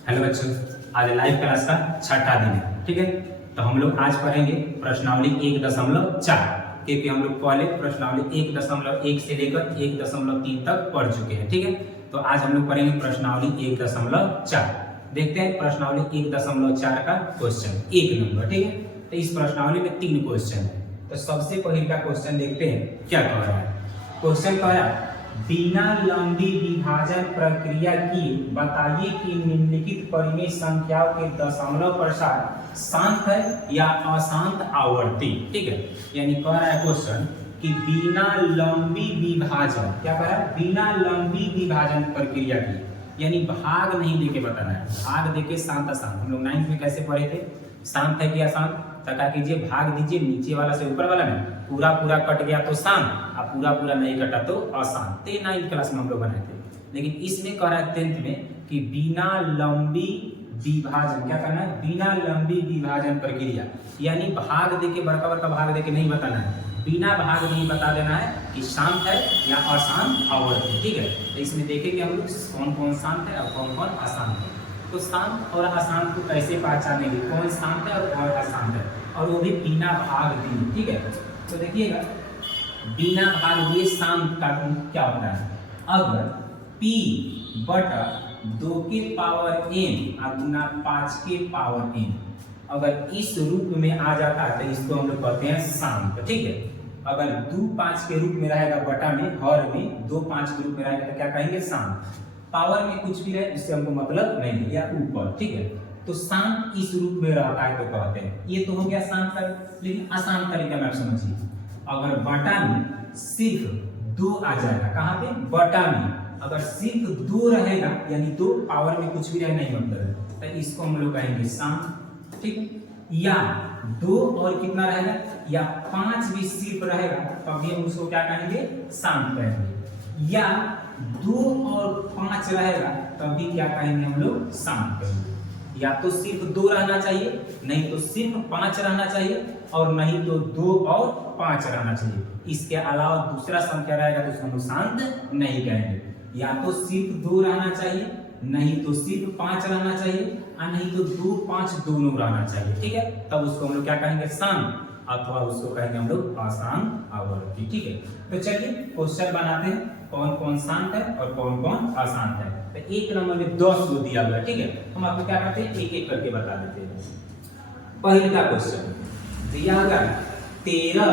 Hello बच्चों, आज live class का छठा दिन है। ठीक है, तो हम लोग आज पढ़ेंगे प्रश्नावली 1.4, क्योंकि हम लोग पहले प्रश्नावली 1.1 से लेकर 1.3 तक पढ़ चुके हैं। ठीक है, तो आज हम लोग पढ़ेंगे प्रश्नावली 1.4। देखते हैं प्रश्नावली 1.4 का क्वेश्चन 1 नंबर। ठीक है, तो इस प्रश्नावली में 3 क्वेश्चन है। तो सबसे पहले का क्वेश्चन देखते हैं क्या कह रहा है। क्वेश्चन कह रहा है बिना लंबी विभाजन प्रक्रिया की बताइए कि निम्नलिखित परिमेय संख्याओं के दशमलव प्रसार शांत है या अशांत आवर्ती। ठीक है, यानी कह रहा है क्वेश्चन कि बिना लंबी विभाजन, क्या कह रहा है, बिना लंबी विभाजन प्रक्रिया की, यानी भाग नहीं देके बताना है। भाग देके शांत अशांत, हम लोग 9th में कैसे पढ़े थे, शांत है कि अशांत। तो क्या कीजिए, भाग दीजिए नीचे वाला से ऊपर वाला में, पूरा पूरा कट गया तो शांत, और पूरा पूरा नहीं कटा तो अशांत। तो 9th क्लास में हम लोग बनाए थे। लेकिन इसमें कह रहा है 10th में कि बिना लंबी विभाजन, क्या करना है, बिना लंबी विभाजन प्रक्रिया, यानी भाग देके बड़का बड़का भाग देके नहीं बताना है, बिना भाग नहीं बता देना है कि शांत है या अशांत आवर्ती। ठीक है, तो इसमें देखेंगे हम लोग कौन कौन शांत है और कौन कौन अशांत है। तो शांत और अशांत को कैसे पहचानेंगे, कौन शांत है और कौन अशांत है, और वो भी बिना भाग दिए। ठीक है, तो देखिएगा बिना भाग दिए शांत का क्या होता है, अगर p बटा 2 के पावर n और गुना 5 के पावर n अगर इस रूप में आ जाता है तो इसको हम लोग कहते हैं शांत। ठीक है, अगर 2 5 के रूप में रहेगा बटा में, हर में 2 5 के रूप में रहेगा तो क्या कहेंगे, शांत। पावर में कुछ भी रहे इससे हमको मतलब नहीं है, या ऊपर। ठीक है, तो शांत इस रूप में रहता है तो कहते हैं। ये तो हो गया शांत है। लेकिन अशांत तरीका में आप समझिए, अगर बटा में सिर्फ 2 आ जाएगा, कहाँ पे, बटा में अगर सिर्फ 2 रहेगा, यानी 2 पावर में कुछ भी रहे नहीं मतलब है, तो इसको हम लोग कहेंगे शांत। ठीक है, या 2 और कितना रहेगा, या 5 भी सिर्फ रहेगा तभी हम उसको क्या कहेंगे, शांत कहेंगे। या 2 और 5 रहेगा तभी क्या कहेंगे हम लोग, शांत कहेंगे। या तो सिर्फ 2 रहना चाहिए, नहीं तो सिर्फ 5 रहना चाहिए, और नहीं तो 2 और 5 रहना चाहिए। इसके अलावा दूसरा संख्या रहेगा तो उसको हम शांत नहीं कहेंगे। या तो सिर्फ 2 रहना चाहिए, नहीं तो सिर्फ 5 रहना चाहिए, और नहीं तो 2 5 दोनों रहना चाहिए। ठीक है, तब उसको हम लोग क्या कहेंगे, शांत, अथवा उसको कहेंगे हम लोग अशांत आवर्ती। ठीक है, तो चलिए क्वेश्चन बनाते हैं कौन कौन शांत है और कौन कौन अशांत है। तो 1 नंबर में 10 को दिया हुआ है। ठीक है, हम आपको क्या करते हैं, एक एक करके बता देते हैं। पहले का क्वेश्चन दिया हुआ 13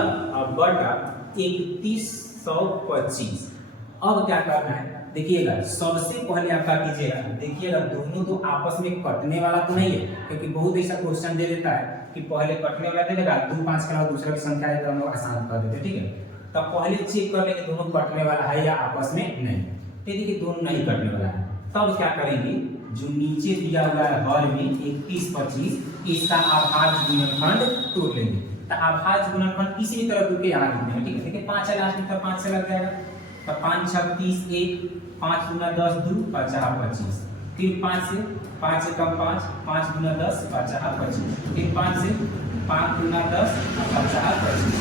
बटा 3125। अब क्या करना है, देखिएगा सबसे पहले आप क्या कीजिएगा, देखिएगा दोनों तो आपस में कटने वाला तो नहीं है, क्योंकि बहुत ऐसा क्वेश्चन दे देता है कि पहले कटने वाला दे देगा, 2 5 के अलावा दूसरा की संख्या है तो हम लोग आसान कर देते। ठीक है, तब पहले चेक कर लेंगे दोनों कटने वाला है या आपस में नहीं। देखिए दोनों नहीं कटने वाला है, तब क्या करेंगे, जो नीचे दिया हुआ है हर में 31 25, इसका अभाज्य गुणनखंड तोड़ लेंगे। तो अभाज्य गुणनखंड किसी भी तरह के यहाँ लिखते हैं। ठीक है, देखिए 5 है लास्ट में, तो 5 से लग जाएगा, तो 5 6 30 1, 5 गुना 10 2 5 25, फिर 5 से 5 से कम 5, 5 गुना 10 5 25, फिर 5 से 5 गुना 10 5 25,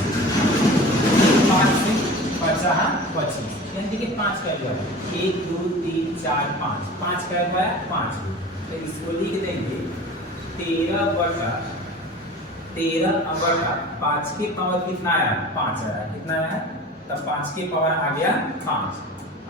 5 से 50 25, यानी देखिए 5 का जो है 1 2 3 4 5, 5 का जो है 5। तो इसको लिख देंगे 13 बटा 5 के पावर कितना आया, 5 आया, कितना आया, तब 5 के पावर आ गया 5।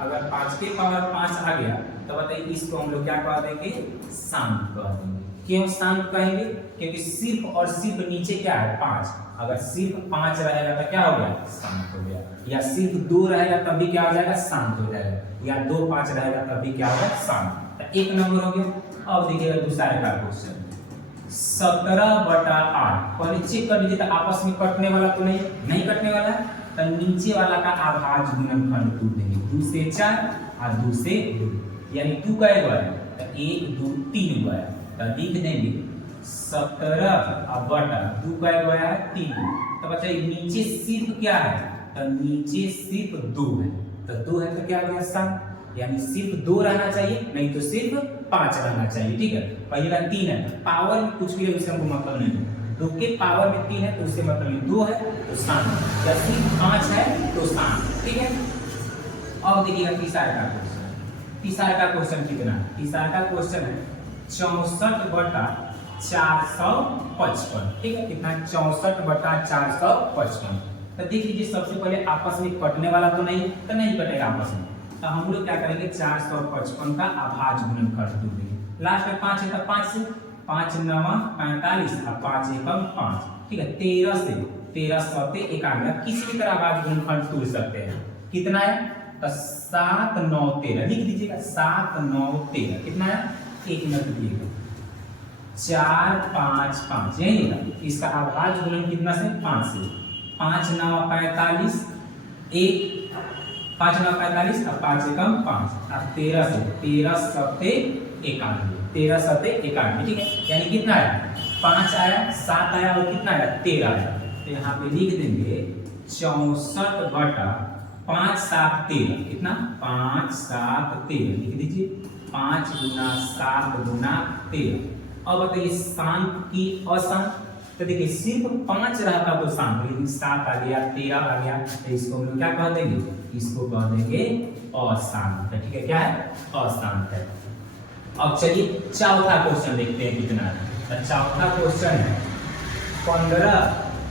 अगर 5 के पावर 5 आ गया तो बताइए इसको हम लोग क्या कह देंगे, शांत कह देंगे। क्यों शांत कहेंगे, क्योंकि सिर्फ और सिर्फ नीचे क्या है, 5। अगर सिर्फ 5 रहेगा तो क्या हो गया, शांत हो गया। या सिर्फ 2 रहेगा तब भी क्या हो जाएगा, शांत हो जाएगा। या 2 5 रहेगा तब भी क्या होगा, शांत। तो 1 नंबर हो गया। अब देखिएगा दूसरा का क्वेश्चन 17 बटा 8। पहले चेक कर लीजिए तो आपस में कटने वाला तो नहीं कटने वाला है, तो नीचे वाला का अभाज्य गुणनखंड तोड़ देंगे। 2 से 4 और 2 से 2, यानी 2 का एक बार तो 1 2 3 हुआ है, तो लिख देंगे 17 बटा 2 का एक बार है 3। तो बताइए नीचे सिर्फ क्या है, तो नीचे सिर्फ 2 है, तो 2 है तो क्या हो गया, शांत। यानी सिर्फ 2 रहना चाहिए, नहीं तो सिर्फ 5 रहना चाहिए। ठीक है, पहले का 3 है, पावर में कुछ भी है उससे हमको मतलब नहीं है। 2 के पावर में 3 है तो उससे मतलब नहीं, 2 है तो शांत, या सिर्फ 5 है तो शांत। ठीक है, अब देखिएगा तीसरा का क्वेश्चन। तीसरा का क्वेश्चन कितना, तीसरा का क्वेश्चन है 64/455, ठीक है, कितना 64/455। तो देख लीजिए सबसे पहले आपस में कटने वाला तो नहीं, तो नहीं कटेगा आपस में, तो हम लोग क्या करेंगे 455 का अभाज्य गुणनखंड ढूंढ देंगे। लास्ट में 5 है तो 5 से 5 9 45 और 5 एकम 5, ठीक है, 13 से 13 सते 91 किसी भी तरह अभाज्य गुणनखंड ढूंढ सकते हैं। कितना है तो 7 9 13 लिख दीजिएगा, 7 9 13 कितना है, 1 मिनट दीजिएगा, 4 5 5 यही ना। इसका अभाज्य गुणन कितना से 5 से, 5 9 45 1 5 9 45 और 5 एकम 5 और 13 से 13 सते 91, 13 सते 91, ठीक है, यानी कितना आया 5 आया 7 आया और कितना आया 13 आया। तो यहाँ पे लिख देंगे 64/5 7 13, कितना 5 7 13 लिख दीजिए, 5 गुना 7 गुना 13। अब बताइए शांत की अशांत, तो देखिए सिर्फ 5 रहता तो शांत, लेकिन 7 आ गया 13 आ गया, तो इसको हम लोग क्या कह देंगे, इसको कह देंगे अशांत है, ठीक है, क्या है अशांत है। अब चलिए चौथा क्वेश्चन देखते हैं कितना है। तो चौथा क्वेश्चन है 15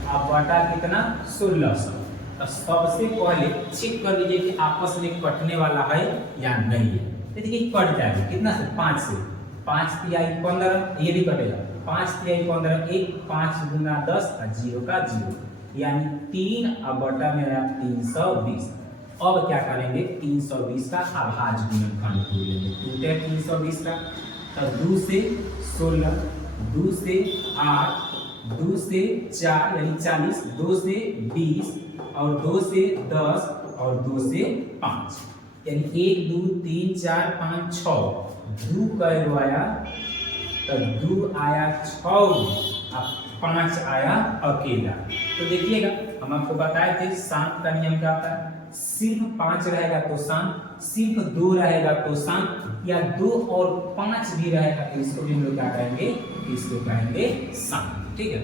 अब बटा कितना 1600। तो सबसे पहले चेक कर लीजिए कि आपस में कटने वाला है या नहीं है। तो देखिए कट जाएगा कितना से 5 से, 5 तिहाई 15 ये भी कटेगा, 5 तिहाई 15 1 5 गुना 10 और 0 का 0, यानी 3 अब बटा में आया 320। अब क्या करेंगे 320 का अभाज्य गुणनखंड ढूंढ लेंगे, 320 का, तो 2 से 16 2 से 8 2 से 4 यानी 40, 2 से 20 और 2 से 10 और 2 से 5, यानी 1 2 3 4 5 6 2 कैरो आया, तो 2 आया 6 और 5 आया अकेला। तो देखिएगा हम आपको बताए थे शांत का नियम क्या होता है, सिर्फ 5 रहेगा तो शांत, सिर्फ 2 रहेगा तो शांत, या 2 और 5 भी रहेगा तो इसको भी हम लोग क्या कहेंगे, इसको कहेंगे शांत, ठीक है।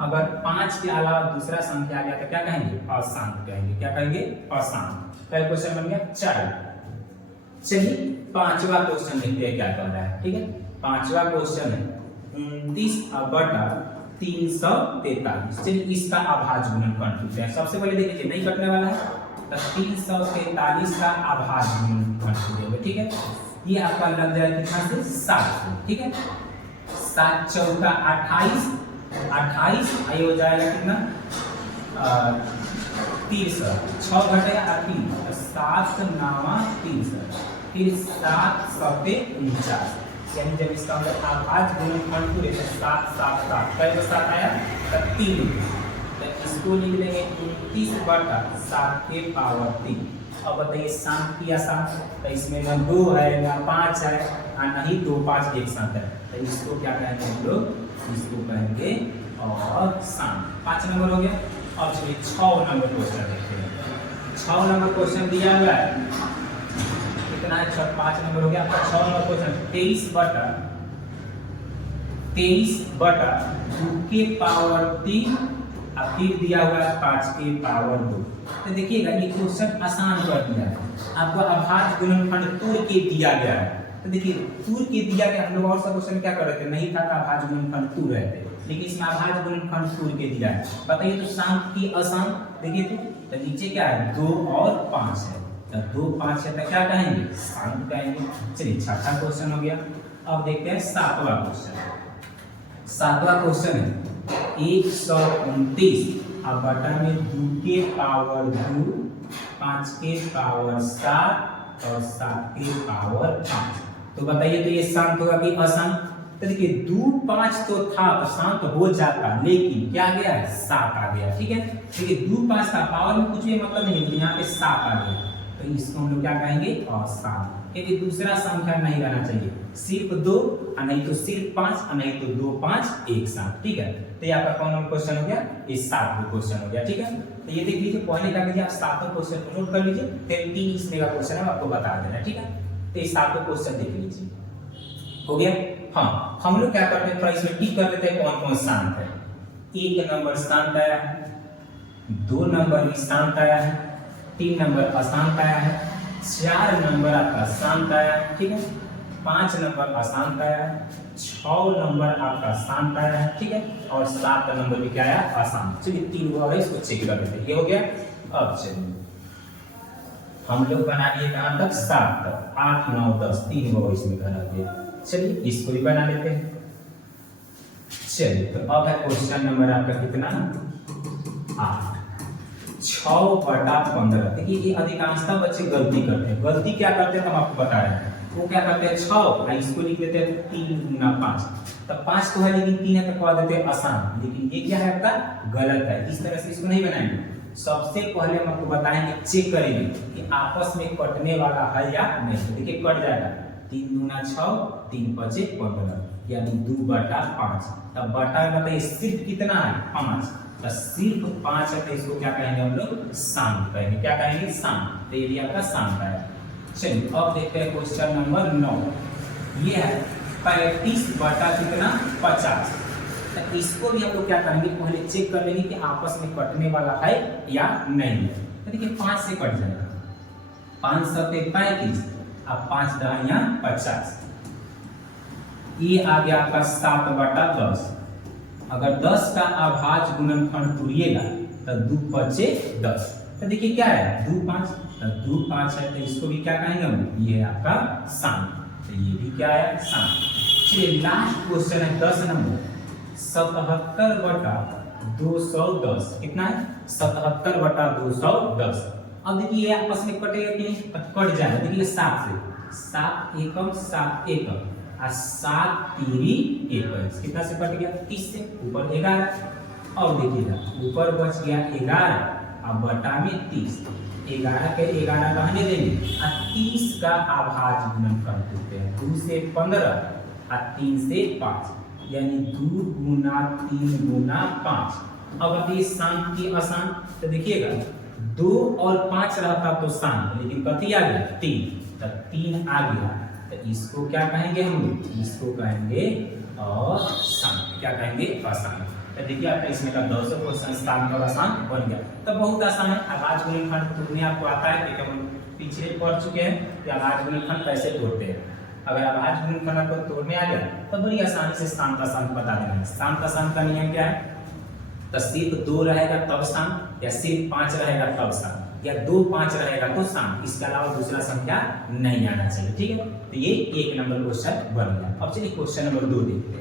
अगर 5 के अलावा दूसरा संख्या आ गया तो क्या कहेंगे अशांत कहेंगे, क्या कहेंगे अशांत। पहला क्वेश्चन बन गया 4। चलिए पांचवा क्वेश्चन देखते हैं क्या कह रहा है, ठीक है। पांचवा क्वेश्चन है 29/343। चलिए इसका अभाज्य गुणनखंड पूछते हैं। सबसे पहले देख लीजिए नहीं कटने वाला है, तो 343 का अभाज्य गुणनखंड पूछेंगे, ठीक है। ये आपका लग जाएगा कितना से 7, ठीक है, 7 चौका 28 28 आई हो जाएगा कितना 30, 6 घटेगा 3 7 9 30, फिर 7 सते 49, यानी जब इसका मतलब अभाज्य गुणनखंड पूरे 7 7 7 कई बार 7 आया तो 3, तो इसको लिख देंगे 29/7 के पावर 3। अब बताइए शांत की अशांत, तो इसमें ना 2 है ना 5 है और ना ही 2 5 एक साथ है, तो इसको क्या कहेंगे हम लोग, इसको कहेंगे और शांत। 5 नंबर हो गया। अब चलिए 6 नंबर क्वेश्चन देखते हैं। 6 नंबर क्वेश्चन दिया हुआ है कितना है 5 नंबर हो गया आपका। 6 नंबर क्वेश्चन 23/2 के पावर 3 और फिर दिया हुआ है 5 के पावर 2। तो देखिएगा ये क्वेश्चन आसान कर दिया है आपको, अभाज्य गुणनखंड तोड़ के दिया गया है। तो देखिए तूर के दिया गया, हम लोग और सब क्वेश्चन क्या कर रहे थे, नहीं था अभाज्य गुणनखंड तूर रहे थे, लेकिन इसमें अभाज्य गुणनखंड तूर के दिया है। बताइए तो शांत की अशांत, देखिए तो नीचे क्या है 2 और 5 है, तो 2 5 है तो क्या कहेंगे शांत कहेंगे। चलिए 6वां क्वेश्चन हो गया। अब देखते हैं 7वां क्वेश्चन। 7वां क्वेश्चन है 129 अब बटा में 2 के पावर 2 5 के पावर 7 और 7 के पावर 5। तो बताइए तो ये शांत होगा कि अशांत। तो देखिए 2 5 तो था तो शांत हो जाता, लेकिन क्या आ गया है 7 आ गया, ठीक है। देखिए 2 5 था, पावर में कुछ भी मतलब नहीं, तो यहाँ पे 7 आ गया, तो इसको हम लोग क्या कहेंगे अशांत, क्योंकि दूसरा संख्या नहीं रहना चाहिए, सिर्फ 2 और नहीं तो सिर्फ 5 और नहीं तो 2 5 एक साथ, ठीक है। तो ये आपका कौन नंबर क्वेश्चन हो गया, ये 7वां क्वेश्चन हो गया, ठीक है। तो ये देख लीजिए पहले क्या कीजिए आप 7वां क्वेश्चन को नोट कर लीजिए, फिर 3 इसमें का क्वेश्चन है आपको बता देना, ठीक है। तो ये 7वां क्वेश्चन देख लीजिए हो गया। हाँ हम लोग क्या करते हैं थोड़ा इसमें टिक कर देते हैं कौन कौन शांत है। 1 नंबर शांत आया है, 2 नंबर भी शांत आया है, 3 नंबर अशांत आया है, 4 नंबर आपका शांत आया है, ठीक है। 5 नंबर अशांत आया है, 6 नंबर आपका शांत आया है, ठीक है, और 7 नंबर भी क्या आया, अशांत। चलिए 3 और है, इसको चेक कर लेते हैं। ये हो गया। अब चलिए हम लोग बना लिए कहां तक, 7 तक, 8 9 10, 3 और इसमें बना दिए। चलिए इसको भी बना लेते हैं। चलिए तो अब है क्वेश्चन नंबर आपका कितना, 8। 6/15। देखिए ये अधिकांशतः बच्चे गलती करते हैं। गलती क्या करते हैं तो हम आपको बता रहे हैं। वो क्या करते हैं, 6 इसको लिख लेते हैं 3 गुना 5। तब 5 तो है लेकिन 3 है तो कह देते हैं आसान। लेकिन ये क्या है आपका, गलत है। इस तरह से इसको नहीं बनाएंगे। सबसे पहले हम आपको बताएंगे, चेक करेंगे कि आपस में कटने वाला है या नहीं। देखिए कट जाएगा, 3 दूना 6, 3 पचे 15, यानी 2/5। तब बटा बताइए सिर्फ कितना है, 5। तो सिर्फ 5 है तो इसको क्या कहेंगे हम लोग, शांत कहेंगे। क्या कहेंगे, शांत। तो ये भी आपका शांत है। चलिए अब देखते हैं क्वेश्चन नंबर 9। ये है 35/50। तो इसको भी हम लोग क्या करेंगे, पहले चेक कर लेंगे कि आपस में कटने वाला है या नहीं। तो देखिए 5 से कट जाएगा, 5 सत्ते 35, अब 5 दहाइयां 50। ये आ गया आपका 7/10। अगर 10 का अभाज्य गुणनखंड पूरिएगा तो 2 पचे 10। तो देखिए क्या है, 2 5, तो 2 5 है तो इसको भी क्या कहेंगे हम, ये है आपका शांत। तो ये भी क्या है, शांत। चलिए लास्ट क्वेश्चन है 10 नंबर, 77/210। कितना है, 77/210। अब देखिए ये आपस में कटेगा कि नहीं, कट जाएगा। देखिए 7 से, 7 एकम 7 एकम, 7 3 21। कितना से कट गया, 30 से। ऊपर 11, और देखिएगा ऊपर बच गया 11, अब बटा में 30। 11 के 11 रहने देंगे, और 30 का अभाज्य गुणनखंड पूछते हैं। 2 से 15 और 3 से 5, यानी 2 गुना 3 गुना 5। अब बताइए शांत की अशांत। तो देखिएगा 2 और 5 रहता तो शांत, लेकिन कथी आ गया, 3। तो 3 आ गया, तो इसको क्या कहेंगे हम लोग, इसको कहेंगे अशांत। क्या कहेंगे, अशांत। तो देखिए आपका इसमें का 200 क्वेश्चन शांत और अशांत बन गया। तो बहुत आसान है। अभाज्य गुणनखंड तोड़ने आपको आता है, क्योंकि हम पिछले पढ़ चुके हैं कि अभाज्य गुणनखंड कैसे तोड़ते हैं। अगर अभाज्य गुणनखंड को तोड़ने आ गया तो बड़ी आसानी से शांत अशांत बता देंगे। शांत अशांत का नियम क्या है, तो सिर्फ 2 रहेगा तब शांत, या सिर्फ 5 रहेगा तब शांत, या 2 5 रहेगा तो शांत। इसके अलावा दूसरा संख्या नहीं आना चाहिए, ठीक है। तो ये 1 नंबर क्वेश्चन बन गया। अब चलिए क्वेश्चन नंबर 2 देखते हैं।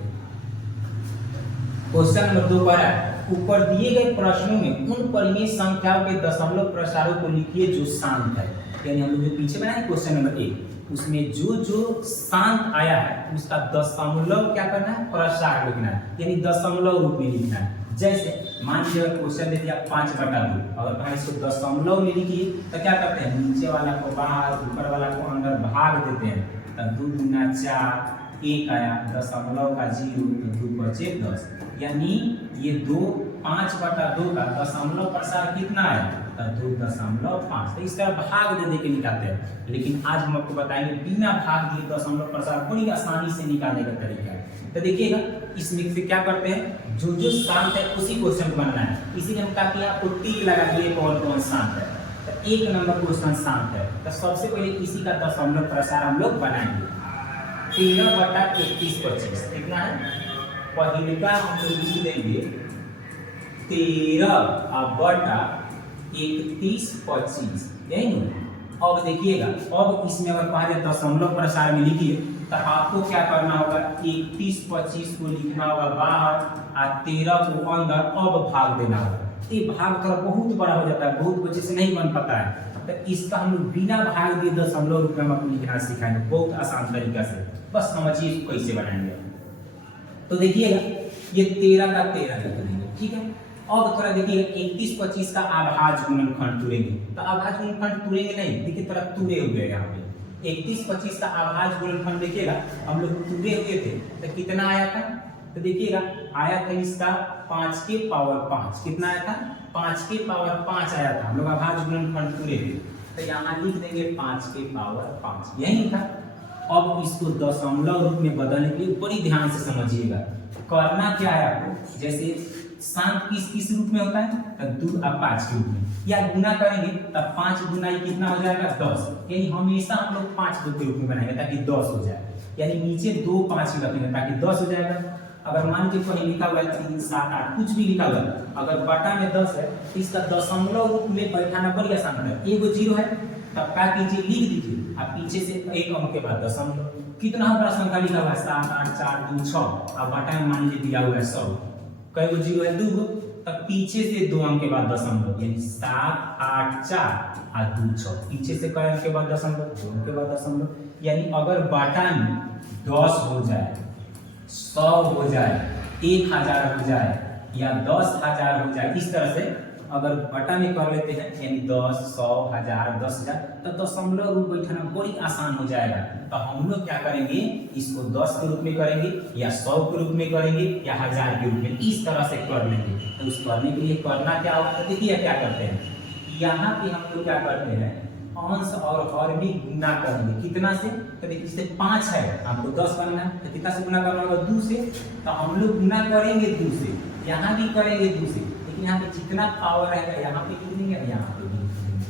क्वेश्चन नंबर 2 पर है, ऊपर दिए गए प्रश्नों में उन परिमेय संख्याओं के दशमलव प्रसारों को लिखिए जो शांत है। यानी हम लोग जो पीछे बनाए क्वेश्चन नंबर 1, उसमें जो जो शांत आया है उसका दशमलव क्या करना है, प्रसार लिखना है, यानी दशमलव रूप में लिखना है। जैसे मान लीजिए क्वेश्चन दे दिया 5/2, अगर कहा इसको दशमलव में लिखिए तो क्या करते हैं, नीचे वाला को बाहर, ऊपर वाला को अंदर भाग देते हैं। तो 2 गुना 4, 1 आया, दशमलव का 0, तो 2 बचे 10। यानी ये 5/2 का दशमलव प्रसार कितना है, तो 2.5। तो इस तरह भाग दे के निकालते हैं। लेकिन आज हम आपको बताएंगे बिना भाग दिए दशमलव प्रसार बड़ी आसानी से निकालने का तरीका है। तो देखिएगा इसमें से क्या करते हैं, जो जो शांत है उसी क्वेश्चन को बनना है। इसीलिए हम कहा कि आपको टिक लगा दिए कौन कौन शांत है। तो 1 नंबर क्वेश्चन शांत है, तो सबसे पहले इसी का दशमलव प्रसार हम लोग बनाएंगे। 13/3125 कितना है, पहले का हम लोग लिख देंगे 13/3125, यही ना। अब देखिएगा, अब इसमें अगर कहा जाए दशमलव प्रसार में लिखिए तो आपको क्या करना होगा, 31-25 को लिखना होगा बाहर और 13 को अंदर, अब भाग देना होगा। ये भाग थोड़ा बहुत बड़ा हो जाता है, बहुत बच्चे से नहीं बन पाता है। तो इसका हम लोग बिना भाग दिए दशमलव रूप में आपको लिखना सिखाएंगे, बहुत आसान तरीका से। बस समझिए कैसे बनाएंगे। तो देखिएगा ये 13 का 13 लिख देंगे, ठीक है। अब थोड़ा देखिए 31-25 का अभाज्य गुणनखंड तुरेंगे, तो अभाज्य गुणनखंड तुरेंगे नहीं, देखिए थोड़ा तुरे हुए यहाँ पे। 31-25 का अभाज्य गुणनखंड देखिएगा हम लोग तुरे हुए थे, तो कितना आया था, तो देखिएगा आया था इसका 5 के पावर 5। कितना आया था, 5 के पावर 5 आया था। हम लोग अभाज्य गुणनखंड तुरे थे, तो यहाँ लिख देंगे 5 के पावर 5, यही था। अब इसको दशमलव रूप में बदलने के लिए बड़ी ध्यान से समझिएगा। करना क्या है आपको, जैसे शांत किस रूप में होता है, तो 2 और 5 के रूप में, या गुना करेंगे तब 5 गुना कितना हो जाएगा, 10। यानी हमेशा हम लोग 5 के रूप में बनाएंगे ताकि 10 हो जाए। यानी नीचे 2 5 ही रखेंगे ताकि 10 हो जाएगा। अगर मान लीजिए कहीं लिखा हुआ है 3 7 8 कुछ भी लिखा हुआ है, अगर बटा में 10 है तो इसका दशमलव रूप में बैठाना बड़ी आसान है। एगो 0 है तब क्या कीजिए, लिख दीजिए, अब पीछे से एक अंक के बाद दशमलव। कितना बड़ा संख्या लिखा हुआ है 7 8 4 2 6, अब बटा में मान लीजिए दिया हुआ है 100, कई गो 0 है 2 गो, तब पीछे से 2 अंक के बाद दशमलव, यानी 7 8 4 और 2 6, पीछे से कई अंक के बाद दशमलव, 2 अंक के बाद दशमलव। यानी अगर बटा में 10 हो जाए, 100 हो जाए, 1000 हो जाए या 10,000 हो जाए, इस तरह से अगर बटा में कर लेते हैं यानी 10 100 1000 10,000, तो दशमलव रूप बैठाना बड़ी आसान हो जाएगा। तो हम लोग क्या करेंगे, इसको 10 के रूप में करेंगे या 100 के रूप में करेंगे या 1000 के रूप में, इस तरह से कर लेंगे। तो उस करने के लिए करना क्या होगा, देखिए क्या करते हैं, यहाँ पे हम लोग क्या करते हैं, अंश और हर भी गुना करेंगे। कितना से, तो देखिए जैसे 5 है हमको 10 करना है, तो कितना से गुना करना होगा, 2 से, तो हम लोग गुना करेंगे 2 से, यहाँ भी करेंगे 2 से, लेकिन यहाँ पे जितना पावर रहेगा यहाँ पे लिख देंगे, यहाँ पे भी लिख देंगे।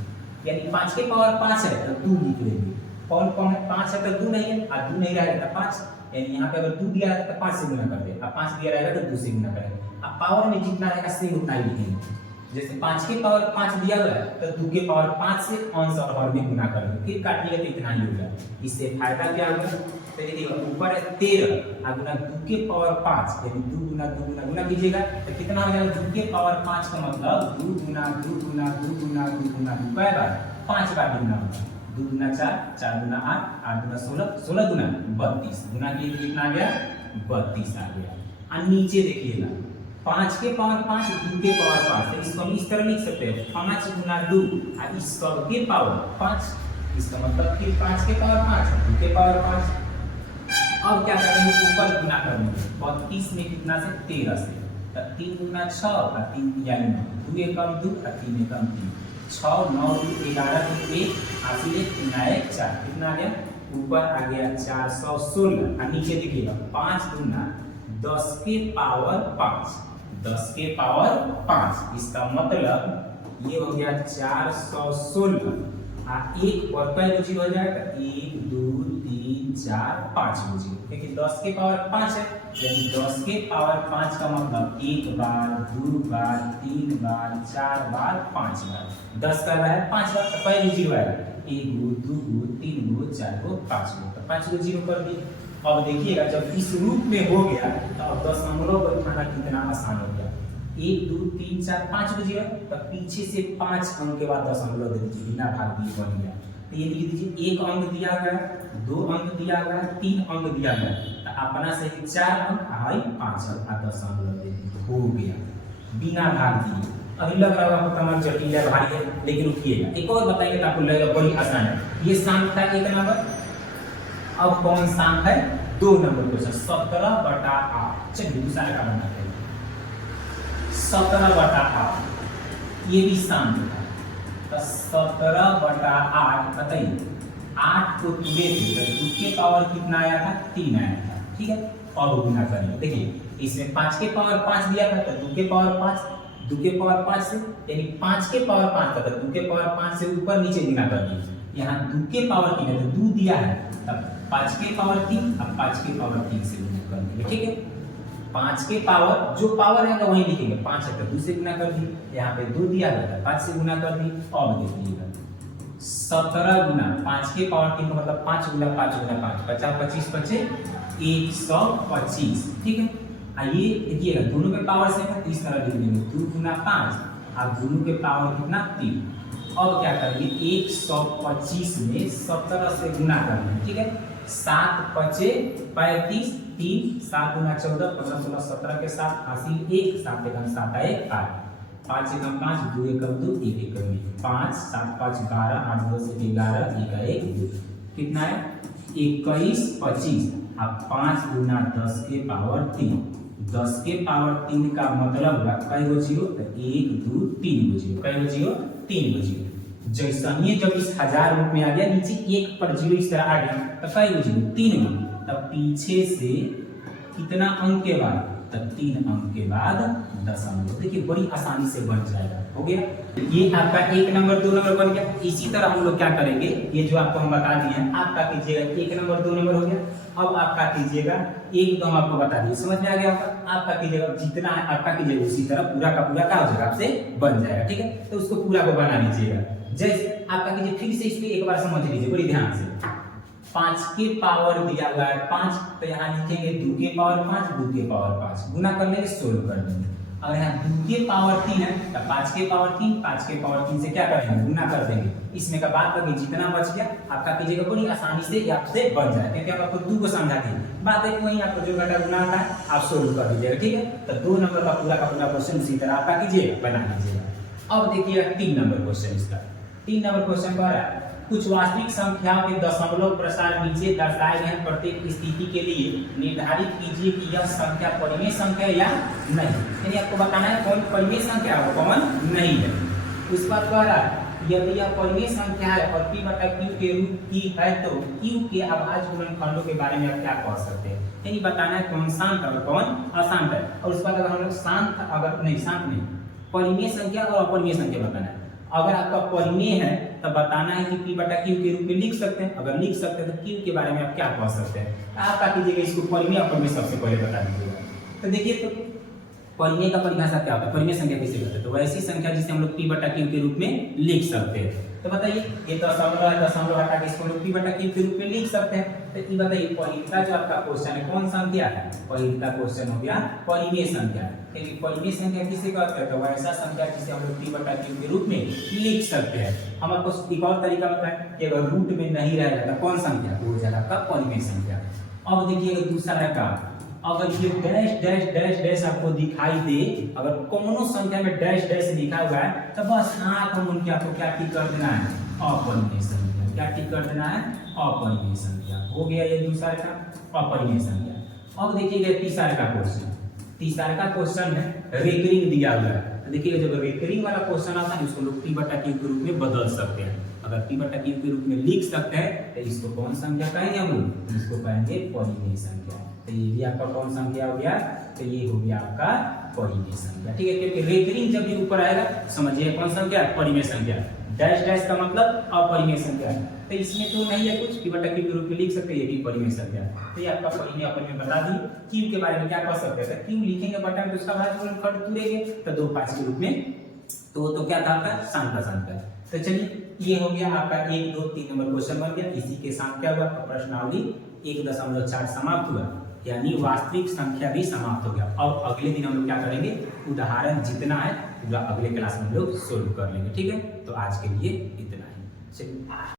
यानी 5 के पावर 5 है तो 2 लिख लेंगे, कौन कौन है, 5 है तो 2 नहीं है, और 2 नहीं रहेगा तो 5, यानी यहाँ पे अगर 2 दिया है तो 5 से गुना कर दे, अब 5 दिया रहेगा तो 2 से गुना करेंगे। अब पावर में जितना रहेगा सेम उतना ही लिखेंगे। जैसे 5 के पावर 5 दिया हुआ है तो 2 के पावर 5 से अंश और हर में गुना करेंगे, फिर काटिएगा तो इतना ही होगा। इससे फायदा क्या होगा, तो देखिए ऊपर है 13 और गुना 2 के पावर 5, यानी 2 गुना 2 गुना गुना कीजिएगा तो कितना हो जाएगा, 2 के पावर 5 का मतलब 2 गुना 2 गुना 2 गुना 2 गुना 2 कई बार 5 बार गुना होगा, 2 गुना 4 4 गुना 8 8 गुना 16 16 गुना 32 गुना किए तो कितना आ गया, 32 आ गया। और नीचे देखिएगा 5 के पावर 5 2 के पावर 5, तो इसको हम इस तरह लिख सकते हैं 5 गुना 2 और इस सब के पावर 5, इसका मतलब फिर 5 के पावर 5 2 के पावर 5। अब क्या करेंगे, ऊपर गुना करेंगे 32 में कितना से 13 से, तो 3 गुना 6 और 3 यानी 9, 2 एकम 2 और 3 एकम 3, 6 9 2 11 2 1 80 1 3 1 4, कितना आ गया, ऊपर आ गया 416 और नीचे देखिएगा 5 गुना 10 के पावर 5 10 के पावर 5, इसका मतलब ये हो गया 416 और एक पर कई गो जीरो हो जाएगा, 1 2 3 4 5 गो जीरो। देखिए 10 के पावर 5 है, यानी 10 के पावर 5 का मतलब 1 बार 2 बार 3 बार 4 बार 5 बार, 10 कर रहा है 5 बार, तो कई गो जीरो आएगा, 1 गो 2 गो 3 गो 4 गो 5 गो, तो 5 गो जीरो कर दिए। अब देखिएगा जब इस रूप में हो गया तो अब दशमलव बैठाना कितना आसान हो गया, 1 2 3 4 5 को जीरो, तो पीछे से 5 अंक के बाद दशमलव दे दीजिए, बिना भाग दिए बन गया। तो ये लिख दीजिए 1 अंक दिया हुआ है, 2 अंक दिया हुआ है, 3 अंक दिया हुआ है, तो अपना से 4 अंक आई 5 अंक का दशमलव दे दीजिए, हो गया बिना भाग दिए। अभी लग रहा है आपको कमर जटिल है भारी है, लेकिन रुकिएगा एक और बताएंगे तो आपको लगेगा बड़ी आसान है। ये शांत था 1 नंबर, अब कौन शांत है 2 नंबर क्वेश्चन 17/8। चलिए दूसरा का बनाते हैं 17/8, ये भी शांत था, तो 17/8 बताइए 8 को 2 थे तो 2 के पावर कितना आया था, 3 आया था, ठीक है। अब गुना करिए, देखिए इसमें 5 के पावर 5 दिया था तो 2 के पावर 5, 2 के पावर 5 से यानी 5 के पावर 5 था तो 2 के पावर 5 से ऊपर नीचे गुना कर दीजिए। यहाँ 2 के पावर 3 है तो 2 दिया है, तब 5 के पावर 3 अब 5 के पावर 3 से गुना कर देंगे, ठीक है। 5 के पावर जो पावर है वही लिखेंगे, 5 है तो 2 से गुना कर दिए, यहाँ पे 2 दिया है तो 5 से गुना कर दिए। अब देखिएगा 17 गुना 5 के पावर 3 का मतलब 5 गुना 5 गुना 5 50 25 25 125, ठीक है। ये देखिएगा दोनों के पावर से है तो इस तरह लिख देंगे 2 गुना 5 और दोनों के पावर कितना 3। अब क्या करेंगे 125 में 17 से गुना करेंगे, ठीक है। 7 5 35 3 7 गुना 14 15 16 17 के साथ 80 1 7 एकम 7 1 8 5 एकम 5 2 एकम 2 1 एकम 1 5 7 5 12 8 2 से 11 1 1 2 कितना है 21 25 अब 5 गुना 10 के पावर 3 10 के पावर 3 का मतलब कई गो जीरो, 1 2 3 गो जीरो, कई गो जीरो 3 गो जीरो। जैसा ही जब इस 1000 रूप में आ गया नीचे 1 पर जीरो इस तरह आ गया तो कई गो जीरो 3 गो, तब पीछे से कितना अंक के बाद, तब 3 अंक के बाद दशमलव। देखिए बड़ी आसानी से बन जाएगा, हो गया। ये आपका 1 नंबर 2 नंबर बन गया। इसी तरह हम लोग क्या करेंगे, ये जो आपको हम बता दिए हैं आप क्या कीजिएगा 1 नंबर 2 नंबर हो गया। अब आप क्या कीजिएगा, एक दम आपको बता दिए, समझ में आ गया होगा। आप क्या कीजिएगा, जितना है आप क्या कीजिएगा उसी तरह पूरा का पूरा क्या हो जाएगा आपसे बन जाएगा, ठीक है। तो उसको पूरा को बना लीजिएगा। जैसे आप क्या कीजिए, फिर से इसको एक बार समझ लीजिए बड़ी ध्यान से। 5 के पावर दिया हुआ है 5, तो यहाँ लिखेंगे 2 के पावर 5, 2 के पावर 5, गुना कर लेंगे, सोल्व कर लेंगे। और यहाँ 2 के पावर 3 है तो 5 के पावर 3, 5 के पावर 3 से क्या करेंगे, गुना कर देंगे। इसमें का बात करके जितना बच गया आपका कीजिएगा, बड़ी आसानी से ये आपसे बन जाए, क्योंकि हम आपको 2 को समझा दिए। बात है कि वहीं आपको जो घटा गुना आता है आप सोल्व कर दीजिएगा, ठीक है। तो 2 नंबर का पूरा क्वेश्चन इसी तरह आपका कीजिएगा, बना लीजिएगा। अब देखिएगा 3 नंबर क्वेश्चन इसका। 3 नंबर क्वेश्चन कह रहा है, कुछ वास्तविक संख्याओं के दशमलव प्रसार नीचे दर्शाए गए प्रत्येक स्थिति के लिए निर्धारित कीजिए कि यह संख्या परिमेय संख्या या नहीं। यानी आपको बताना है कौन परिमेय संख्या है कौन नहीं है। उस बात कह रहा है यदि यह परिमेय संख्या है और p बटा q के रूप की है तो q के अभाज्य गुणनखंडों के बारे में आप क्या कह सकते हैं। यानी बताना है कौन शांत और कौन अशांत है। और उस बात अगर हम लोग शांत नहीं परिमेय संख्या और अपरिमेय संख्या बताना है। अगर आपका परिमेय है तो बताना है कि p बटा q के रूप में लिख सकते हैं। अगर लिख सकते हैं तो q के बारे में आप क्या कह सकते हैं। आप क्या कीजिएगा, इसको परिमेय अपरिमेय सबसे पहले बता दीजिएगा। तो देखिए, तो परिमेय का परिभाषा क्या होता है, परिमेय संख्या किसे कहते हैं, तो वैसी संख्या जिसे हम लोग p बटा q के रूप में लिख सकते हैं। तो बताइए ये दशमलव हटा के इसको लोग p बटा q के रूप में लिख सकते हैं। तो ये बताइए पहिलका जो आपका क्वेश्चन है कौन संख्या है, पहिलका क्वेश्चन हो गया परिमेय संख्या। क्योंकि परिमेय संख्या किसे कहते हैं, तो वैसा संख्या जिसे हम लोग p बटा q के रूप में लिख सकते हैं। हम आपको एक और तरीका बताएं कि अगर रूट में नहीं रहेगा तो कौन संख्या, वो हो जाएगा आपका परिमेय संख्या। अब देखिएगा दूसरा का, अगर ये डैश डैश डैश डैश आपको दिखाई दे, अगर कोनो संख्या में डैश डैश लिखा हुआ है तो बस आंख हम उनके आपको क्या टिक कर देना है, अपरिमेय संख्या। क्या टिक कर देना है, अपरिमेय संख्या। हो गया ये दूसरा का अपरिमेय संख्या। अब देखिएगा तीसरा का क्वेश्चन। तीसरा का क्वेश्चन है रेकरिंग दिया हुआ है। तो देखिएगा जब रेकरिंग वाला क्वेश्चन आता है उसको लोग p बटा q के रूप में बदल सकते हैं। अगर p बटा q के रूप में लिख सकते हैं तो इसको कौन संख्या कहेंगे हम लोग, इसको कहेंगे परिमेय संख्या। तो ये भी आपका कौन संख्या हो गया, तो ये हो गया आपका परिमेय संख्या, ठीक है। क्योंकि रेकरिंग जब भी ऊपर आएगा समझिए कौन संख्या, परिमेय संख्या। डैश डैश का मतलब अपरिमेय संख्या है। तो इसमें तो नहीं है कुछ, p बटा q के रूप में लिख सकते हैं, ये भी परिमेय संख्या। तो ये आपका परिमेय अपरिमेय बता दी। q के बारे में क्या कह सकते हैं, q लिखेंगे बटा में तो उसका भाज्य गुणनखंड तुरेंगे तो 2 5 के रूप में, तो क्या था आपका शांत अशांत है। तो चलिए ये हो गया आपका 1 2 3 नंबर क्वेश्चन बन गया। इसी के साथ क्या हुआ, प्रश्नावली 1.4 समाप्त हुआ, यानी वास्तविक संख्या भी समाप्त हो गया। अब अगले दिन हम लोग क्या करेंगे, उदाहरण जितना है पूरा अगले क्लास में हम लोग सोल्व कर लेंगे, ठीक है। तो आज के लिए इतना ही, चलिए।